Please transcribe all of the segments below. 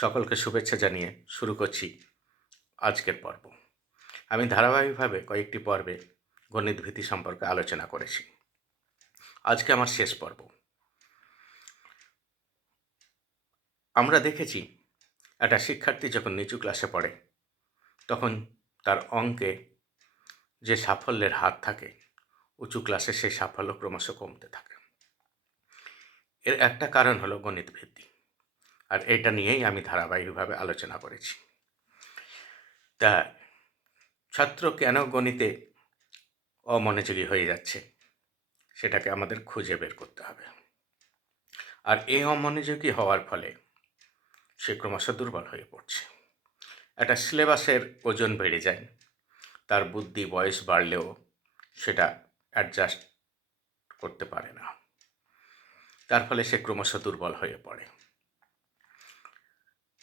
সকলকে শুভেচ্ছা জানিয়ে শুরু করছি আজকের পর্ব। আমি ধারাবাহিকভাবে কয়েকটি পর্বে গণিত ভীতি সম্পর্কে আলোচনা করেছি। আজকে আমার শেষ পর্ব। আমরা দেখেছি একটা শিক্ষার্থী যখন নিচু ক্লাসে পড়ে তখন তার অঙ্কে যে সাফল্যের হার থাকে উঁচু ক্লাসে সেই সাফল্য ক্রমশ কমতে থাকে। এর একটা কারণ হলো গণিত ভীতি, আর এটা নিয়েই আমি ধারাবাহিকভাবে আলোচনা করেছি। তা ছাত্র কেন গণিতে অমনোযোগী হয়ে যাচ্ছে সেটাকে আমাদের খুঁজে বের করতে হবে। আর এই অমনোযোগী হওয়ার ফলে সে ক্রমশ দুর্বল হয়ে পড়ছে। একটা সিলেবাসের ওজন বেড়ে যায়, তার বুদ্ধি বয়স বাড়লেও সেটা অ্যাডজাস্ট করতে পারে না, তার ফলে সে ক্রমশ দুর্বল হয়ে পড়ে।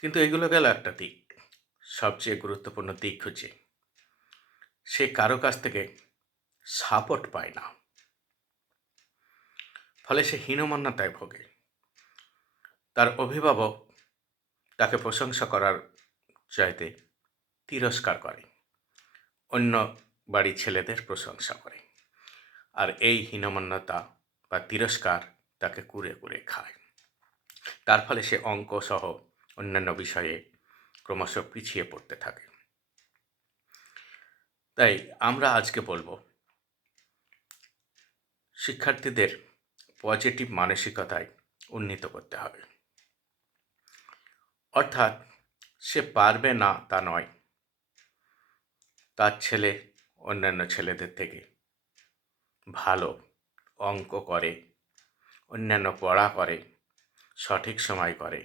কিন্তু এগুলো গেল একটা দিক। সবচেয়ে গুরুত্বপূর্ণ দিক হচ্ছে সে কারো কাছ থেকে সাপোর্ট পায় না, ফলে সে হীনমন্যতায় ভোগে। তার অভিভাবক তাকে প্রশংসা করার চাইতে তিরস্কার করে, অন্য বাড়ির ছেলেদের প্রশংসা করে, আর এই হীনমন্যতা বা তিরস্কার তাকে কুরে কুরে খায়। তার ফলে সে অঙ্ক সহ অন্যান্য বিষয়ে ক্রমশ পিছিয়ে পড়তে থাকে। তাই আমরা আজকে বলবো শিক্ষার্থীদের পজিটিভ মানসিকতায় উন্নীত করতে হবে। অর্থাৎ সে পারবে না তা নয়, তার ছেলে অন্যান্য ছেলেদের থেকে ভালো অঙ্ক করে, অন্যান্য পড়া করে, সঠিক সময় করে,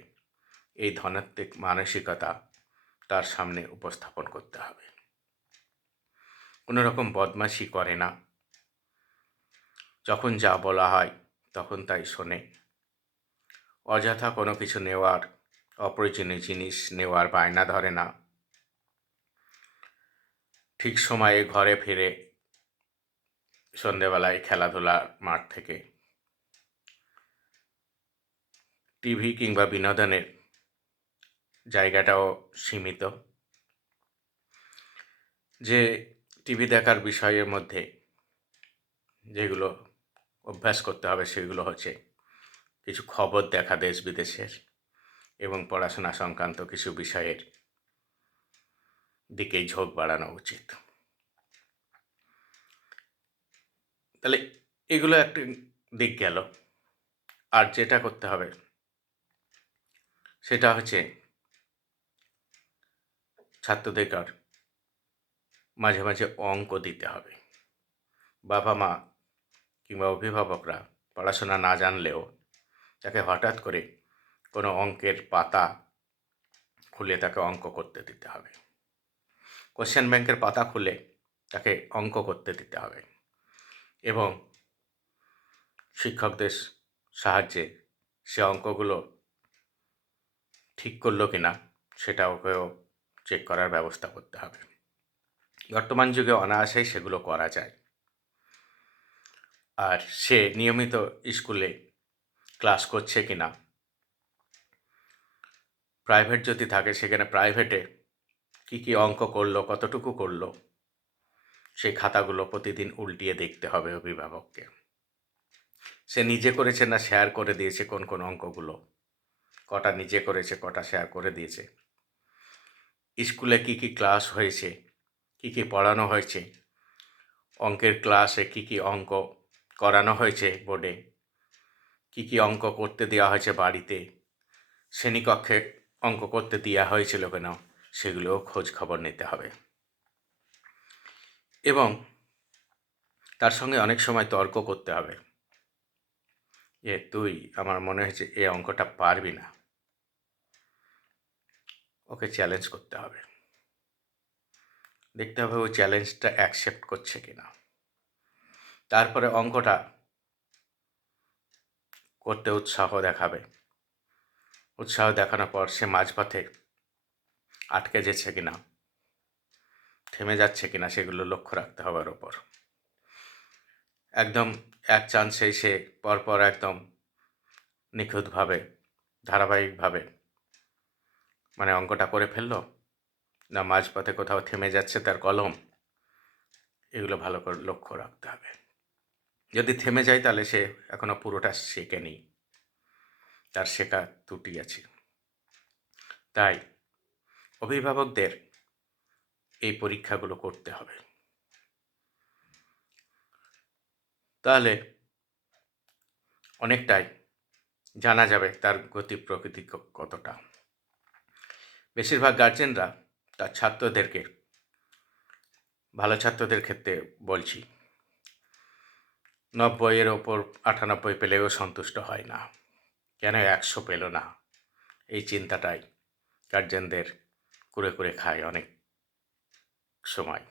এই ধনাত্মক মানসিকতা তার সামনে উপস্থাপন করতে হবে। কোনো রকম বদমাশি করে না, যখন যা বলা হয় তখন তাই শোনে, অযথা কোনো কিছু নেওয়ার, অপ্রয়োজনীয় জিনিস নেওয়ার বায়না ধরে না, ঠিক সময়ে ঘরে ফিরে সন্ধেবেলায় খেলাধুলার মাঠ থেকে, টিভি কিংবা বিনোদনের জায়গাটাও সীমিত। যে টিভি দেখার বিষয়ের মধ্যে যেগুলো অভ্যাস করতে হবে সেগুলো হচ্ছে কিছু খবর দেখা দেশ বিদেশের এবং পড়াশোনা সংক্রান্ত কিছু বিষয়ের দিকেই ঝোঁক বাড়ানো উচিত। তাহলে এগুলো একটা দিক গেল। আর যেটা করতে হবে সেটা হচ্ছে ছাত্রদের মাঝে মাঝে অঙ্ক দিতে হবে। বাবা মা কিংবা অভিভাবকরা পড়াশোনা না জানলেও তাকে হঠাৎ করে কোনো অঙ্কের পাতা খুলে তাকে অঙ্ক করতে দিতে হবে। কোশ্চেন ব্যাংকের পাতা খুলে তাকে অঙ্ক করতে দিতে হবে এবং শিক্ষকদের সাহায্যে সে অঙ্কগুলো ঠিক করলো কিনা সেটা ওকেও চেক করার ব্যবস্থা করতে হবে। বর্তমান যুগে অনায়াসেই সেগুলো করা যায়। আর সে নিয়মিত স্কুলে ক্লাস করছে কিনা, প্রাইভেট যদি থাকে সেখানে প্রাইভেটে কী কী অঙ্ক করলো, কতটুকু করলো, সেই খাতাগুলো প্রতিদিন উল্টিয়ে দেখতে হবে অভিভাবককে। সে নিজে করেছে না শেয়ার করে দিয়েছে, কোন কোন অঙ্কগুলো কটা নিজে করেছে, কটা শেয়ার করে দিয়েছে, স্কুলে কী কী ক্লাস হয়েছে, কী কী পড়ানো হয়েছে, অঙ্কের ক্লাসে কী কী অঙ্ক করানো হয়েছে, বোর্ডে কী কী অঙ্ক করতে দেওয়া হয়েছে, বাড়িতে শ্রেণীকক্ষে অঙ্ক করতে দেওয়া হয়েছিল কেন, সেগুলোও খোঁজ খবর নিতে হবে। এবং তার সঙ্গে অনেক সময় তর্ক করতে হবে যে তুই, আমার মনে হয়েছে এই অঙ্কটা পারবি না। ওকে চ্যালেঞ্জ করতে হবে, দেখতে হবে ও চ্যালেঞ্জটা অ্যাকসেপ্ট করছে কিনা। তারপরে অঙ্কটা করতে উৎসাহ দেখাবে। উৎসাহ দেখানোর পর সে মাঝপথে আটকে যাচ্ছে কিনা, থেমে যাচ্ছে কিনা, সেগুলো লক্ষ্য রাখতে হবে ওর ওপর। একদম এক চান্সেই সে পরপর একদম নিখুঁতভাবে ধারাবাহিকভাবে মানে অঙ্কটা করে ফেললো, না মাঝপথে কোথাও থেমে যাচ্ছে তার কলম, এগুলো ভালো করে লক্ষ্য রাখতে হবে। যদি থেমে যায় তাহলে সে এখনো পুরোটা শেখেনি, তার শেখা ত্রুটি আছে। তাই অভিভাবকদের এই পরীক্ষাগুলো করতে হবে, তাহলে অনেকটাই জানা যাবে তার গতি প্রকৃতি কতটা। বেশিরভাগ গার্জেনরা তার ছাত্রদেরকে, ভালো ছাত্রদের ক্ষেত্রে বলছি, 90-এর ওপর 98 পেলেও সন্তুষ্ট হয় না, কেন 100 পেল না, এই চিন্তাটাই গার্জেনদের কুরে কুরে খায় অনেক সময়।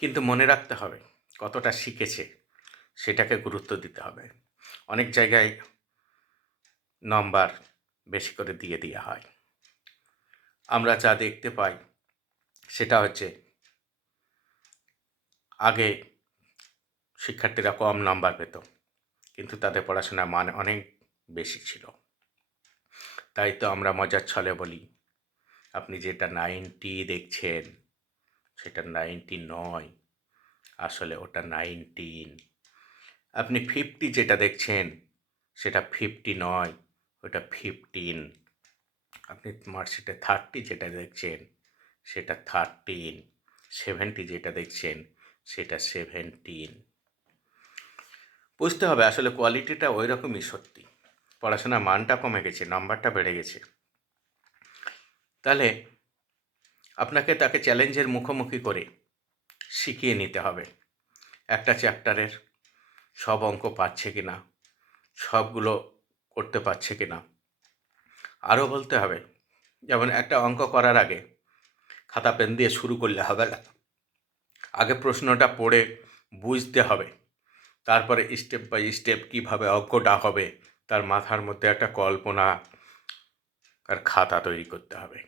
কিন্তু মনে রাখতে হবে কতটা শিখেছে সেটাকে গুরুত্ব দিতে হবে। অনেক জায়গায় নম্বর বেশি করে দিয়ে দেওয়া হয়। আমরা যা দেখতে পাই সেটা হচ্ছে, আগে শিক্ষার্থীরা কম নাম্বার পেত, কিন্তু তাদের পড়াশোনার মান অনেক বেশি ছিল। তাই তো আমরা মজার ছলে বলি, আপনি যেটা 90 দেখছেন সেটা 90 নয়, আসলে ওটা 19। আপনি 50 যেটা দেখছেন সেটা 50 নয়, ওটা 15। আপনি মার্কশিটে 30 যেটা দেখছেন সেটা 13, 70 যেটা দেখছেন সেটা 17। বুঝতে হবে আসলে কোয়ালিটিটা ওই রকমই, সত্যি পড়াশোনার মানটা কমে গেছে, নাম্বারটা বেড়ে গেছে। তাহলে আপনাকে তাকে চ্যালেঞ্জের মুখোমুখি করে শিখিয়ে নিতে হবে একটা চ্যাপ্টারের সব অঙ্ক পাচ্ছে কিনা, সবগুলো করতে পারছে কিনা। আরও বলতে হবে, যেমন একটা অঙ্ক করার আগে খাতা পেন দিয়ে শুরু করলে হবে না, আগে প্রশ্নটা পড়ে বুঝতে হবে, তারপরে স্টেপ বাই স্টেপ কীভাবে অঙ্কটা হবে তার মাথার মধ্যে একটা কল্পনা আর খাতা তৈরি করতে হবে।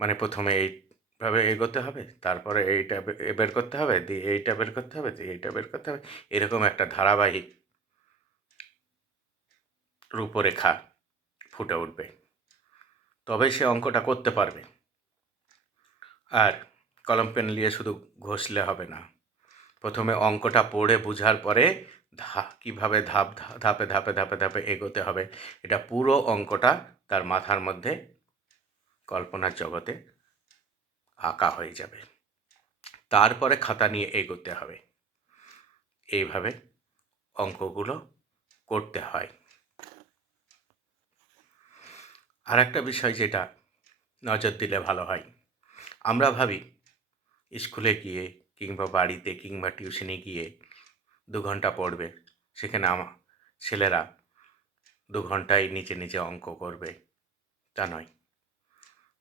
মানে প্রথমে এইভাবে এগোতে হবে, তারপরে এইটা বের করতে হবে, দিয়ে এইটা বের করতে হবে, দিয়ে এইটা বের করতে হবে, এরকম একটা ধারাবাহিক রূপরেখা ফুটে উঠবে, তবেই সে অঙ্কটা করতে পারবে। আর কলম পেন নিয়ে শুধু ঘষলে হবে না, প্রথমে অঙ্কটা পড়ে বোঝার পরে কীভাবে ধাপে ধাপে ধাপে ধাপে এগোতে হবে, এটা পুরো অঙ্কটা তার মাথার মধ্যে কল্পনার জগতে আঁকা হয়ে যাবে। তারপরে খাতা নিয়ে এগোতে হবে। এইভাবে অঙ্কগুলো করতে হয়। আর একটা বিষয় যেটা নজর দিলে ভালো হয়, আমরা ভাবি স্কুলে গিয়ে কিংবা বাড়িতে কিংবা টিউশনে গিয়ে 2 ঘন্টা পড়বে, সেখানে ছেলেরা 2 ঘন্টায় নিজে নিজে অঙ্ক করবে, তা নয়।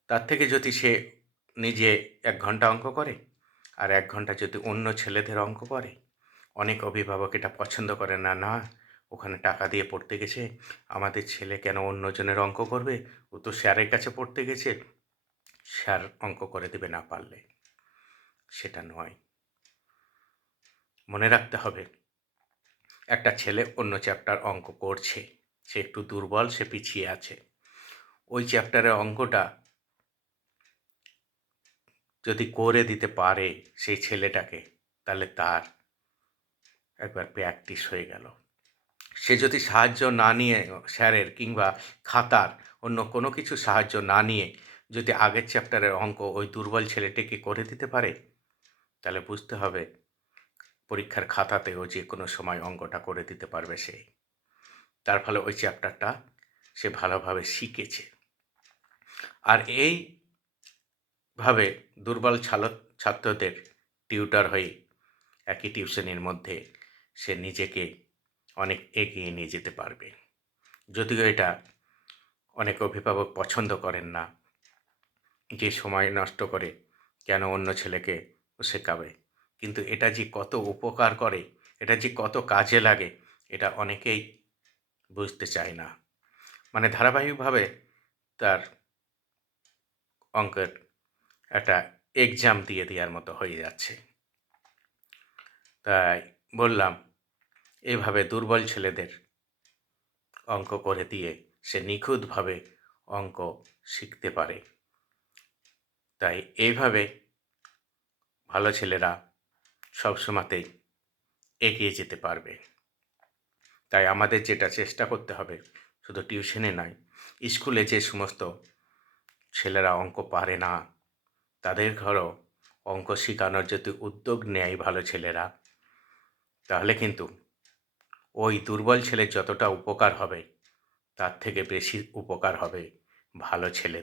তার থেকে যদি সে নিজে 1 ঘন্টা অঙ্ক করে আর 1 ঘন্টা যদি অন্য ছেলেদের অঙ্ক করে, অনেক অভিভাবক এটা পছন্দ করে না, না ওখানে টাকা দিয়ে পড়তে গেছে, আমাদের ছেলে কেন অন্যজনের অঙ্ক করবে, ও তো স্যারের কাছে পড়তে গেছে, স্যার অঙ্ক করে দেবে না পারলে। সেটা নয়, মনে রাখতে হবে একটা ছেলে অন্য চ্যাপ্টার অঙ্ক করছে, সে একটু দুর্বল, সে পিছিয়ে আছে, ওই চ্যাপ্টারের অঙ্কটা যদি করে দিতে পারে সেই ছেলেটাকে, তাহলে তার একবার প্র্যাকটিস হয়ে গেল। সে যদি সাহায্য না নিয়ে স্যারের কিংবা খাতার অন্য কোনো কিছু সাহায্য না নিয়ে যদি আগের চ্যাপ্টারের অঙ্ক ওই দুর্বল ছেলেটিকে করে দিতে পারে, তাহলে বুঝতে হবে পরীক্ষার খাতাতেও যে কোনো সময় অঙ্কটা করে দিতে পারবে সে। তার ফলে ওই চ্যাপ্টারটা সে ভালোভাবে শিখেছে। আর এইভাবে দুর্বল ছাত্রদের টিউটর হয়ে একই টিউশনির মধ্যে সে নিজেকে অনেক এগিয়ে নিয়ে যেতে পারবে। যদিও এটা অনেক অভিভাবক পছন্দ করেন না, যে সময় নষ্ট করে কেন অন্য ছেলেকে শেখাবে, কিন্তু এটা যে কত উপকার করে, এটা যে কত কাজে লাগে, এটা অনেকেই বুঝতে চায় না। মানে ধারাবাহিকভাবে তার অঙ্কের একটা এক্সাম দিয়ে দেওয়ার মতো হয়ে যাচ্ছে। তাই বললাম, এভাবে দুর্বল ছেলেদের অঙ্ক করে দিয়ে সে নিখুঁতভাবে অঙ্ক শিখতে পারে। তাই এইভাবে ভালো ছেলেরা সবসময়তেই এগিয়ে যেতে পারবে। তাই আমাদের যেটা চেষ্টা করতে হবে, শুধু টিউশনে নয়, স্কুলে যে সমস্ত ছেলেরা অঙ্ক পারে না, তাদের ঘরেও অঙ্ক শেখানোর যদি উদ্যোগ নেয় ভালো ছেলেরা, তাহলে কিন্তু ওই দুর্বল ছেলের যতটা উপকার হবে, তার থেকে বেশি উপকার হবে ভালো ছেলের।